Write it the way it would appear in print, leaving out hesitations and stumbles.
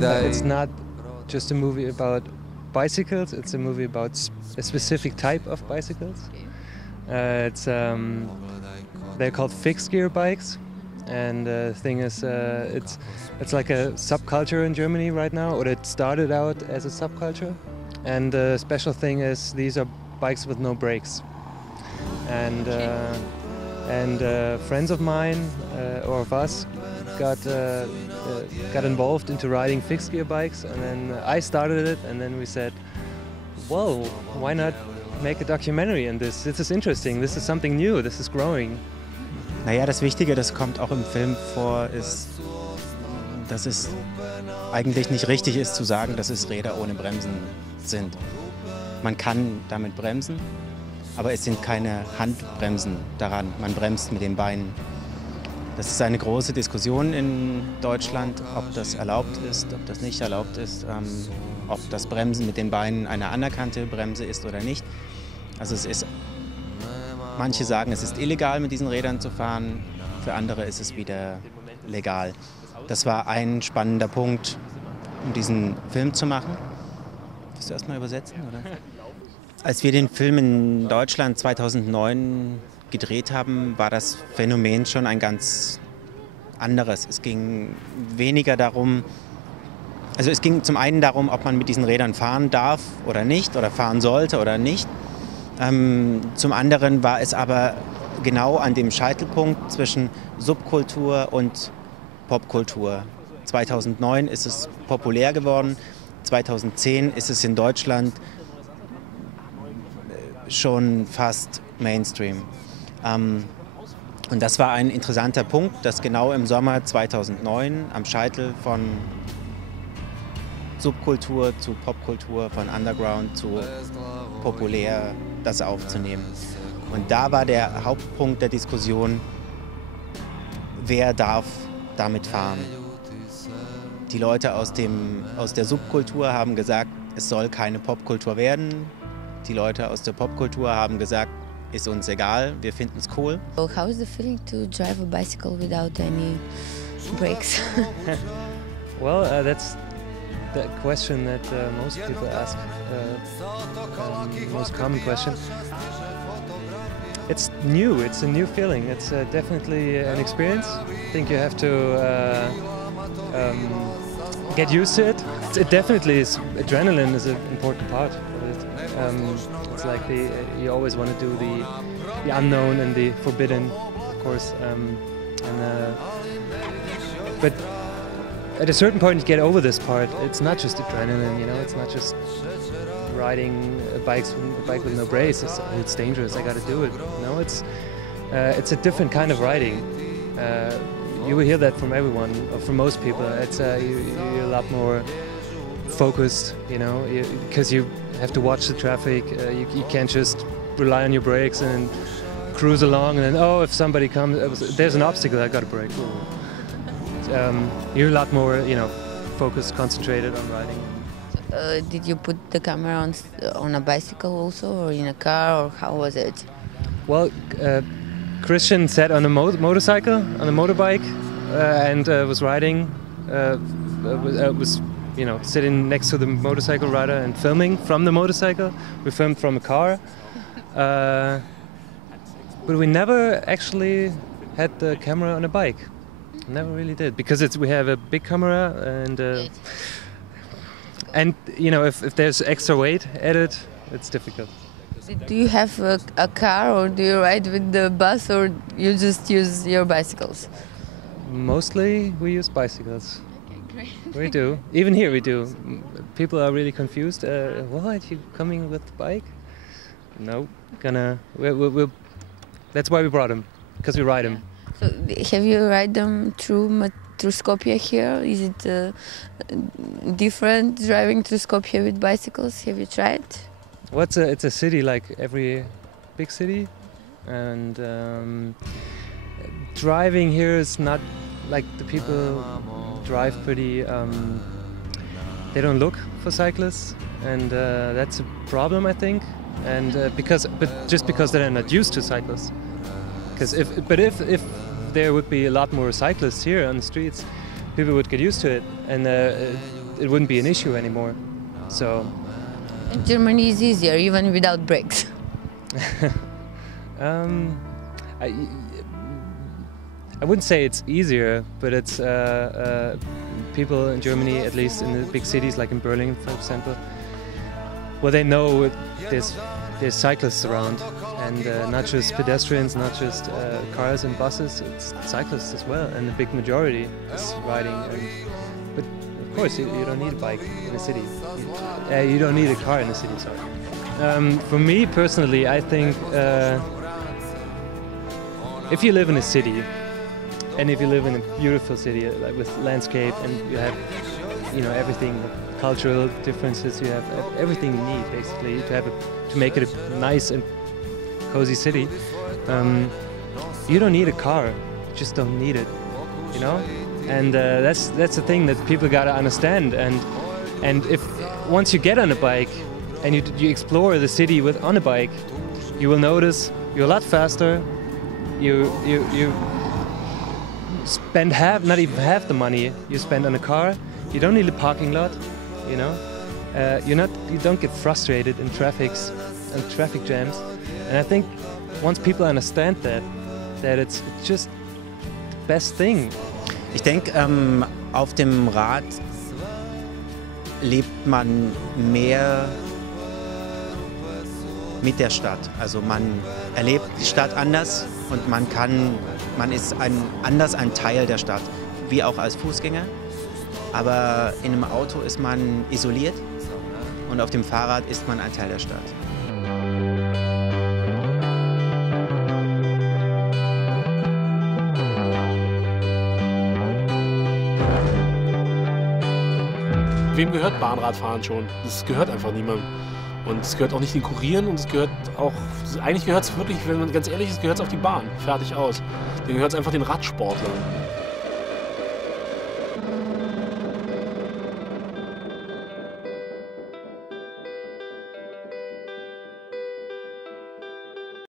It's not just a movie about bicycles, it's a movie about a specific type of bicycles. They're called fixed gear bikes, and the thing is, it's like a subculture in Germany right now, or it started out as a subculture. And the special thing is these are bikes with no brakes. And friends of mine or of us got involved into riding fixed gear bikes, and then I started it, and then we said, well, why not make a documentary on this? This is interesting, this is something new, this is growing. Naja, das Wichtige, das kommt auch im Film vor, ist, dass es eigentlich nicht richtig ist zu sagen, dass es Räder ohne Bremsen sind. Man kann damit bremsen, aber es sind keine Handbremsen daran, man bremst mit den Beinen. Das ist eine große Diskussion in Deutschland, ob das erlaubt ist, ob das nicht erlaubt ist, ob das Bremsen mit den Beinen eine anerkannte Bremse ist oder nicht. Also manche sagen, es ist illegal, mit diesen Rädern zu fahren, für andere ist es wieder legal. Das war ein spannender Punkt, um diesen Film zu machen. Willst du erstmal übersetzen, oder? Als wir den Film in Deutschland 2009 gedreht haben, war das Phänomen schon ein ganz anderes. Es ging weniger darum, also es ging zum einen darum, ob man mit diesen Rädern fahren darf oder nicht, oder fahren sollte oder nicht. Zum anderen war es aber genau an dem Scheitelpunkt zwischen Subkultur und Popkultur. 2009 ist es populär geworden, 2010 ist es in Deutschland schon fast Mainstream. Und das war ein interessanter Punkt, dass genau im Sommer 2009 am Scheitel von Subkultur zu Popkultur, von Underground zu populär, das aufzunehmen. Und da war der Hauptpunkt der Diskussion, wer darf damit fahren. Die Leute aus der Subkultur haben gesagt, es soll keine Popkultur werden. Die Leute aus der Popkultur haben gesagt, ist uns egal, wir finden es cool. So how is the feeling to drive a bicycle without any brakes? Well, that's the question that most people ask, most common question. It's new, it's a new feeling, it's definitely an experience. I think you have to get used to it. It definitely is, adrenaline is an important part of it. It's like you always want to do the unknown and the forbidden, of course. But at a certain point you get over this part. It's not just adrenaline, you know, it's not just riding a bike with no brakes. It's dangerous, I gotta do it. No, it's a different kind of riding. You will hear that from everyone, or from most people. It's you're a lot more focused, you know, because you have to watch the traffic. You can't just rely on your brakes and cruise along and then, oh, if somebody comes, there's an obstacle, I got to brake. You're a lot more, you know, focused, concentrated on riding. Did you put the camera on a bicycle also, or in a car, or how was it? Well, Christian sat on a motorcycle, on a motorbike, and was riding. Was, you know, sitting next to the motorcycle rider and filming from the motorcycle. We filmed from a car, but we never actually had the camera on a bike. Never really did, because we have a big camera, and you know, if there's extra weight added, it's difficult. Do you have a car, or do you ride with the bus, or you just use your bicycles? Mostly we use bicycles. Okay, great. We do. Even here we do. People are really confused. What, you coming with the bike? No, we'll that's why we brought him, because we ride him. So have you ride them through Skopje here? Is it different driving through Skopje with bicycles? Have you tried? Well, it's a city like every big city, and driving here is not like the people drive pretty. They don't look for cyclists, and that's a problem, I think. And just because they're not used to cyclists. Because if there would be a lot more cyclists here on the streets, people would get used to it, and it wouldn't be an issue anymore. So. In Germany is easier, even without brakes. I wouldn't say it's easier, but it's people in Germany, at least in the big cities like in Berlin, for example, well, they know there's cyclists around, and not just pedestrians, not just cars and buses, it's cyclists as well, and the big majority is riding. But of course, you don't need a bike in a city. You don't need a car in a city, sorry. For me personally, I think if you live in a city, and if you live in a beautiful city like with landscape, and you have, everything, cultural differences, you have everything you need basically to make it a nice and cozy city. You don't need a car, you just don't need it, And that's the thing that people gotta understand. And if once you get on a bike and you explore the city on a bike, you will notice you're a lot faster. You spend not even half the money you spend on a car. You don't need a parking lot, You don't get frustrated in traffic jams. And I think once people understand that it's just the best thing. Ich denke, auf dem Rad lebt man mehr mit der Stadt. Also man erlebt die Stadt anders und man ist anders ein Teil der Stadt, wie auch als Fußgänger. Aber in einem Auto ist man isoliert und auf dem Fahrrad ist man ein Teil der Stadt. Wem gehört Bahnradfahren schon? Das gehört einfach niemandem. Und es gehört auch nicht den Kurieren und es gehört auch, eigentlich gehört es wirklich, wenn man ganz ehrlich ist, gehört es auf die Bahn. Fertig aus. Dann gehört es einfach den Radsportlern.